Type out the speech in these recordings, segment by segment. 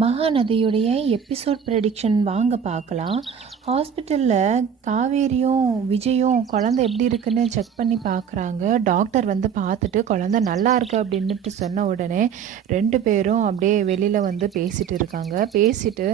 மகாநதியுடைய episode prediction வாங்க பார்க்கலாம். ஹாஸ்பிட்டலில் காவேரியும் விஜயும் குழந்தை எப்படி இருக்குன்னு செக் பண்ணி பார்க்குறாங்க. டாக்டர் வந்து பார்த்துட்டு குழந்தை நல்லா இருக்கு அப்படின்ட்டு சொன்ன உடனே ரெண்டு பேரும் அப்படியே வெளியில் வந்து பேசிகிட்டு இருக்காங்க. பேசிட்டு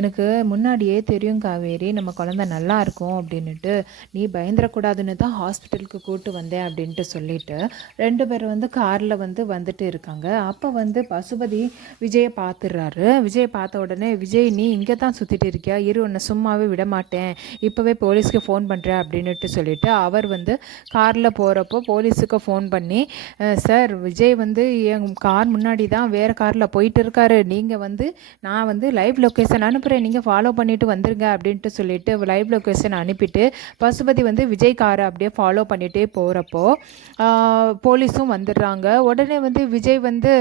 எனக்கு முன்னாடியே தெரியும் காவேரி, நம்ம குழந்தை நல்லா இருக்கும் அப்படின்ட்டு, நீ பயந்துடக்கூடாதுன்னு தான் ஹாஸ்பிட்டலுக்கு கூப்பிட்டு வந்தேன் அப்படின்ட்டு சொல்லிட்டு ரெண்டு பேரும் வந்து காரில் வந்துட்டு இருக்காங்க. அப்போ வந்து பசுபதி விஜயை பார்த்துடுறாரு. விஜய் பார்த்த உடனே, விஜய் நீ இங்கே தான் சுற்றிட்டு இருக்கியா, இரு உன்னை சும்மாவே விட மாட்டேன், இப்போவே போலீஸ்க்கு ஃபோன் பண்ணுறேன் அப்படின்ட்டு சொல்லிவிட்டு அவர் வந்து காரில் போகிறப்போ போலீஸுக்கு ஃபோன் பண்ணி, சார் விஜய் வந்து என் கார் முன்னாடி தான் வேறு காரில் போயிட்டு இருக்காரு, நீங்கள் வந்து நான் வந்து லைவ் லொக்கேஷன் அனுப்புகிறேன், நீங்கள் ஃபாலோ பண்ணிவிட்டு வந்துருங்க அப்படின்ட்டு சொல்லிவிட்டு லைவ் லொக்கேஷன் அனுப்பிட்டு பசுபதி வந்து விஜய் காரை அப்படியே ஃபாலோ பண்ணிகிட்டே போகிறப்போ போலீஸும் வந்துடுறாங்க. உடனே வந்து விஜய் வந்து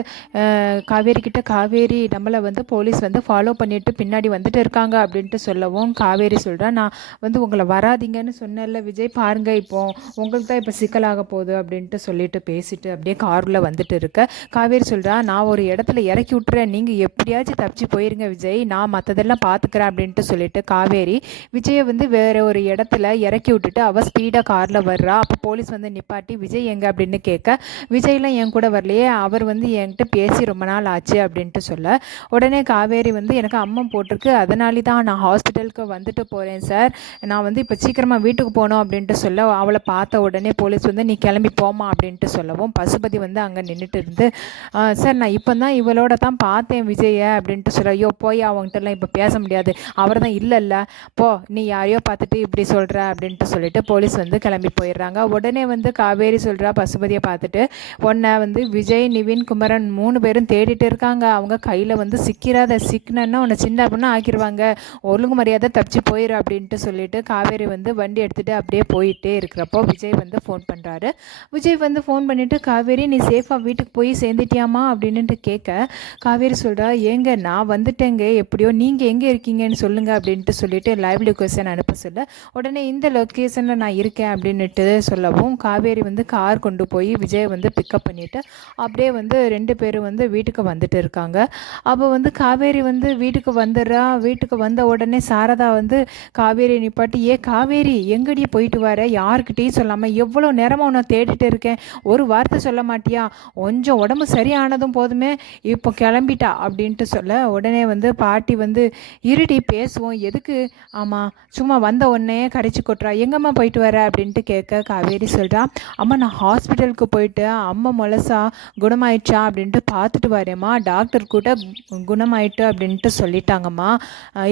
காவேரி கிட்ட, காவேரி நம்மளை வந்து போலீஸ் வந்து ஃபாலோ பண்ணிட்டு பின்னாடி வந்துட்டு இருக்காங்க அப்படின்ட்டு சொல்லவும் காவேரி சொல்கிறா, நான் வந்து உங்களை வராதிங்கன்னு சொன்னேன்ல விஜய், பாருங்க இப்போ உங்களுக்கு தான் இப்போ சிக்கலாக போகுது அப்படின்ட்டு சொல்லிட்டு பேசிட்டு அப்படியே காரில் வந்துட்டு இருக்க. காவேரி சொல்கிறா, நான் ஒரு இடத்துல இறக்கி விட்டுறேன், நீங்கள் எப்படியாச்சும் தப்பிச்சு போயிருங்க விஜய், நான் மற்றதெல்லாம் பார்த்துக்கிறேன் அப்படின்ட்டு சொல்லிட்டு காவேரி விஜயை வந்து வேறு ஒரு இடத்துல இறக்கி விட்டுட்டு அவள் ஸ்பீடாக காரில் வர்றா. அப்போ போலீஸ் வந்து நிப்பாட்டி விஜய் எங்கே அப்படின்னு கேட்க, விஜய்லாம் என் கூட வரலையே, அவர் வந்து என்கிட்ட பேசி ரொம்ப நாள் ஆச்சு அப்படின்ட்டு சொல்ல, உடனே காவேரி வந்து எனக்கு அம்மா போட்டிருக்கு, அதனால தான் நான் ஹாஸ்பிட்டலுக்கு வந்துட்டு போகிறேன் சார், நான் வந்து இப்போ சீக்கிரமாக வீட்டுக்கு போகணும் அப்படின்ட்டு சொல்ல, அவளை பார்த்த உடனே போலீஸ் வந்து நீ கிளம்பி போமா அப்படின்ட்டு சொல்லவும் பசுபதி வந்து அங்கே நின்றுட்டு இருந்து, சார் நான் இப்போ தான் இவளோட தான் பார்த்தேன் விஜயை அப்படின்ட்டு சொல்ல, ஐயோ போய் அவங்ககிட்டலாம் இப்போ பேச முடியாது, அவர் தான் இல்லை போ, நீ யாரையோ பார்த்துட்டு இப்படி சொல்கிற அப்படின்ட்டு சொல்லிட்டு போலீஸ் வந்து கிளம்பி போயிடுறாங்க. உடனே வந்து காவேரி சொல்கிறா பசுபதியை பார்த்துட்டு, உன்னை வந்து விஜய், நிவின், குமரன் 3 பேரும் தேடிட்டு இருக்காங்க, அவங்க கையில் வந்து சிக்கினா உன்னை சின்ன பொண்ணு ஆக்கிடுவாங்க, ஒழுங்கு மரியாதை தப்பிச்சு போயிரு அப்படின்ட்டு சொல்லிட்டு காவேரி வந்து வண்டி எடுத்துகிட்டு அப்படியே போயிட்டே இருக்கிறப்போ விஜய் வந்து ஃபோன் பண்ணுறாரு. விஜய் வந்து ஃபோன் பண்ணிவிட்டு, காவேரி நீ சேஃபாக வீட்டுக்கு போய் சேர்ந்துட்டியாமா அப்படின்ட்டு கேட்க, காவேரி சொல்கிறா, ஏங்க நான் வந்துட்டேங்க, எப்படியோ நீங்கள் எங்கே இருக்கீங்கன்னு சொல்லுங்கள் அப்படின்ட்டு சொல்லிட்டு லைவ் லொக்கேஷன் அனுப்ப சொல்ல, உடனே இந்த லொக்கேஷனில் நான் இருக்கேன் அப்படின்ட்டு சொல்லவும் காவேரி வந்து கார் கொண்டு போய் விஜய் வந்து பிக்கப் பண்ணிவிட்டு அப்படியே வந்து 2 பேரும் வந்து வீட்டுக்கு வந்துட்டு இருக்காங்க. அப்போ வந்து காவேரி வந்து வீட்டுக்கு வந்துடுறா. வீட்டுக்கு வந்த உடனே சாரதா வந்து காவேரி நிப்பாட்டி, காவேரி எங்கடி போயிட்டு வர, யாருக்கிட்டையும் சொல்லாமல் எவ்வளோ நேரமாக உன்னை தேடிட்டு இருக்கேன், ஒரு வார்த்தை சொல்ல மாட்டியா, கொஞ்சம் உடம்பு சரியானதும் போதுமே இப்போ கிளம்பிட்டா அப்படின்ட்டு சொல்ல, உடனே வந்து பாட்டி வந்து இருடி பேசுவோம், எதுக்கு, ஆமாம் சும்மா வந்த உடனே கரைச்சி கொட்டுறா, எங்கம்மா போயிட்டு வர அப்படின்ட்டு கேட்க காவேரி சொல்கிறா, அம்மா நான் ஹாஸ்பிட்டலுக்கு போயிட்டு அம்மா முழுசா குணமாயிடுச்சா அப்படின்ட்டு பார்த்துட்டு வரேம்மா, டாக்டர் கூட குணமாயிட்டு அப்படின்ட்டு சொல்லிட்டாங்கம்மா,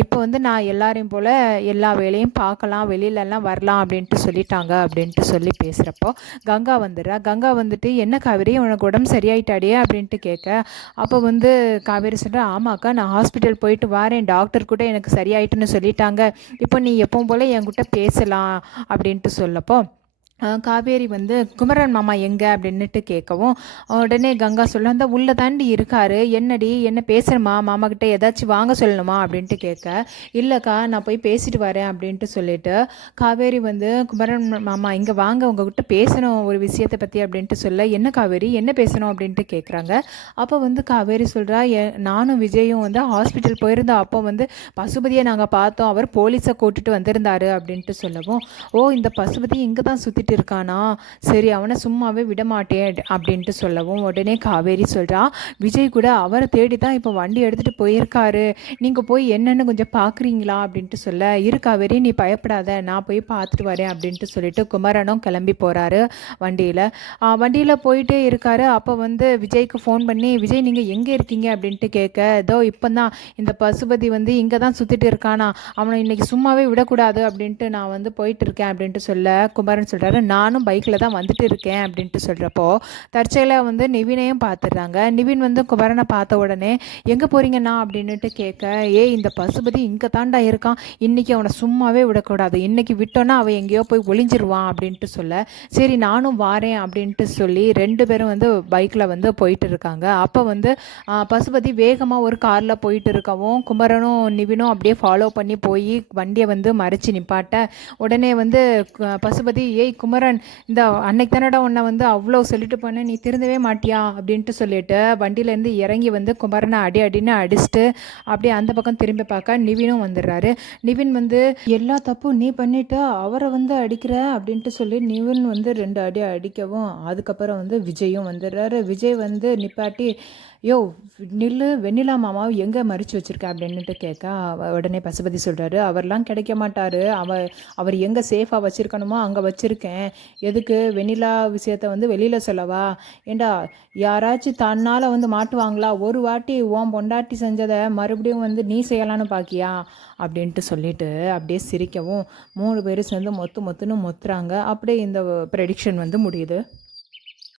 இப்போ வந்து நான் எல்லாரையும் போல் எல்லா வேலையும் பார்க்கலாம், வெளியிலலாம் வரலாம் அப்படின்ட்டு சொல்லிட்டாங்க அப்படின்ட்டு சொல்லி பேசுகிறப்போ கங்கா வந்துடுறா. கங்கா வந்துட்டு, என்ன காவேரி உனக்கு உடம்பு சரியாயிட்டாடியே அப்படின்ட்டு கேட்க, அப்போ வந்து காவேரி சொல்கிறா, ஆமாக்கா நான் ஹாஸ்பிட்டல் போயிட்டு வரேன், டாக்டர் கூட எனக்கு சரியாயிட்டுன்னு சொல்லிட்டாங்க, இப்போ நீ எப்பவும் போல் என்கிட்ட பேசலாம் அப்படின்ட்டு சொல்லப்போ காவேரி வந்து குமரன் மாமா எங்கே அப்படின்னுட்டு கேட்கவும், உடனே கங்கா சொல்ல, அந்த உள்ளே தாண்டி இருக்காரு, என்னடி என்ன பேசுகிறமா, மாமா கிட்ட ஏதாச்சும் வாங்க சொல்லணுமா அப்படின்ட்டு கேட்க, இல்லைக்கா நான் போய் பேசிட்டு வரேன் அப்படின்ட்டு சொல்லிட்டு காவேரி வந்து குமரன் மாமா இங்கே வாங்க, உங்ககிட்ட பேசணும் ஒரு விஷயத்தை பற்றி அப்படின்ட்டு சொல்ல, என்ன காவேரி என்ன பேசணும் அப்படின்ட்டு கேட்குறாங்க. அப்போ வந்து காவேரி சொல்கிறா, நானும் விஜயும் வந்து ஹாஸ்பிட்டல் போயிருந்தோம், அப்போ வந்து பசுபதியை நாங்கள் பார்த்தோம், அவர் போலீஸை கூட்டிட்டு வந்திருந்தாரு அப்படின்ட்டு சொல்லவும், ஓ இந்த பசுபதி இங்கே தான் சுற்றி இருக்கானா, சரி அவனை சும்மாவே விடமாட்டேன் அப்படின்ட்டு சொல்லவும், உடனே காவேரி சொல்கிறா, விஜய் கூட அவரை தேடி தான் இப்போ வண்டி எடுத்துகிட்டு போயிருக்காரு, நீங்கள் போய் என்னென்னு கொஞ்சம் பார்க்குறீங்களா அப்படின்ட்டு சொல்ல, இரு காவேரி நீ பயப்படாத, நான் போய் பார்த்துட்டு வரேன் அப்படின்ட்டு சொல்லிட்டு குமரனும் கிளம்பி போகிறாரு வண்டியில் போயிட்டே இருக்காரு. அப்போ வந்து விஜய்க்கு ஃபோன் பண்ணி, விஜய் நீங்கள் எங்கே இருக்கீங்க அப்படின்ட்டு கேட்க, ஏதோ இப்போ தான் இந்த பசுபதி வந்து இங்கே தான் சுற்றிட்டு இருக்கானா, அவனை இன்றைக்கி சும்மாவே விடக்கூடாது அப்படின்ட்டு நான் வந்து போயிட்டு இருக்கேன் அப்படின்ட்டு சொல்ல, குமரன் சொல்கிறாரு, நானும் பைக்கில் தான் வந்துட்டு இருக்கேன் அப்படின்ட்டு சொல்கிறப்போ தற்செயலாக வந்து நிவினையும் பார்த்துடுறாங்க. நிவின் வந்து குமரனை பார்த்த உடனே எங்கே போகிறீங்கண்ணா அப்படின்னுட்டு கேட்க, இந்த பசுபதி இங்கே தாண்டா இருக்கான், இன்றைக்கி அவனை சும்மாவே விடக்கூடாது, இன்றைக்கி விட்டோன்னா அவன் எங்கேயோ போய் ஒளிஞ்சிருவான் அப்படின்ட்டு சொல்ல, சரி நானும் வாரேன் அப்படின்ட்டு சொல்லி 2 பேரும் வந்து பைக்கில் வந்து போயிட்டு இருக்காங்க. அப்போ வந்து பசுபதி வேகமாக ஒரு காரில் போயிட்டு இருக்கவும் குமரனும் நிவினும் அப்படியே ஃபாலோ பண்ணி போய் வண்டியை வந்து மறைச்சி நிப்பாட்ட, உடனே வந்து பசுபதி குமரன் இந்த அன்னைக்கு தானடா உன்னை வந்து அவ்வளோ சொல்லிட்டு போனேன், நீ திருந்தவே மாட்டியா அப்படின்ட்டு சொல்லிட்டு வண்டியிலேருந்து இறங்கி வந்து குமரனை அடின்னு அடிச்சுட்டு அப்படியே அந்த பக்கம் திரும்பி பார்க்க நிவினும் வந்துடுறாரு. நிவின் வந்து எல்லா தப்பும் நீ பண்ணிட்டு அவரை வந்து அடிக்கிற அப்படின்ட்டு சொல்லி நிவின் வந்து 2 அடி அடிக்கவும் அதுக்கப்புறம் வந்து விஜயும் வந்துடுறாரு. விஜய் வந்து நிப்பாட்டி, யோ நில்லு, வெண்ணிலா மாமாவை எங்கே மறித்து வச்சுருக்க அப்படின்னுட்டு கேட்க உடனே பசுபதி சொல்கிறாரு, அவர்லாம் கிடைக்க மாட்டார், அவர் எங்கே சேஃபாக வச்சுருக்கணுமோ அங்கே வச்சுருக்கேன், எதுக்கு வெண்ணிலா விஷயத்த வந்து வெளியில் சொல்லவா? ஏண்டா யாராச்சும் தன்னால் வந்து மாட்டுவாங்களா? ஒரு வாட்டி உன் பொண்டாட்டி செஞ்சதை மறுபடியும் வந்து நீ செய்யலான்னு பாக்கியா அப்படின்ட்டு சொல்லிட்டு அப்படியே சிரிக்கவும் 3 பேரும் சேர்ந்து மொத்துன்னு மொத்துறாங்க. அப்படியே இந்த ப்ரெடிக்ஷன் வந்து முடியுது.